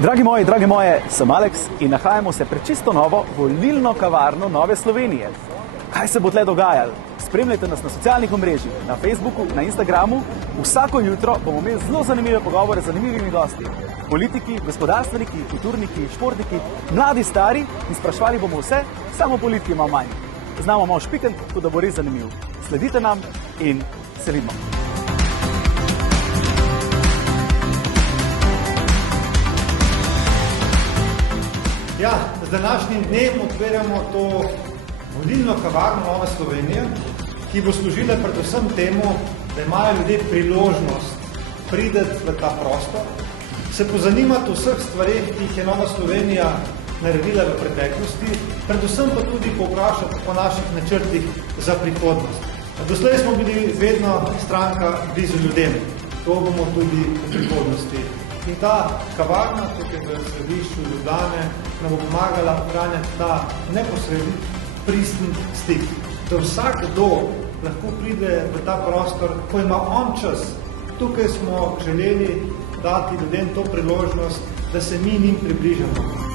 Dragi moji, drage moje, sem Aleks in nahajamo se pred čisto novo volilno kavarno Nove Slovenije. Kaj se bo tle dogajalo? Spremljajte nas na socialnih omrežjih, na Facebooku, na Instagramu. Vsako jutro bomo imeli zelo zanimive pogovore z zanimivimi gosti. Politiki, gospodarstveniki, kulturniki, športniki, mladi, stari in sprašvali bomo vse, samo politiki malo manj. Znamo malo špikant, tako da bo res zanimiv. Sledite nam in se vidimo. Ja, z današnjim dnem odpiramo to volilno kavarno Nove Slovenije, ki bo služila predvsem temu, da imajo ljudje priložnost prideti v ta prostor, se pozanimati o vseh stvareh, ki jih je Nova Slovenija naredila v preteklosti, predvsem pa tudi povprašati po naših načrtih za prihodnost. Doslej smo bili vedno stranka blizu ljudem, to bomo tudi v prihodnosti. In ta kavarna, tukaj v središču Ljubljane, nam bo pomagala ohranjati ta neposredni pristen stik. Da vsakdo lahko pride v ta prostor, ko ima on čas. Tukaj smo želeli dati ljudem to priložnost, da se mi njim približamo.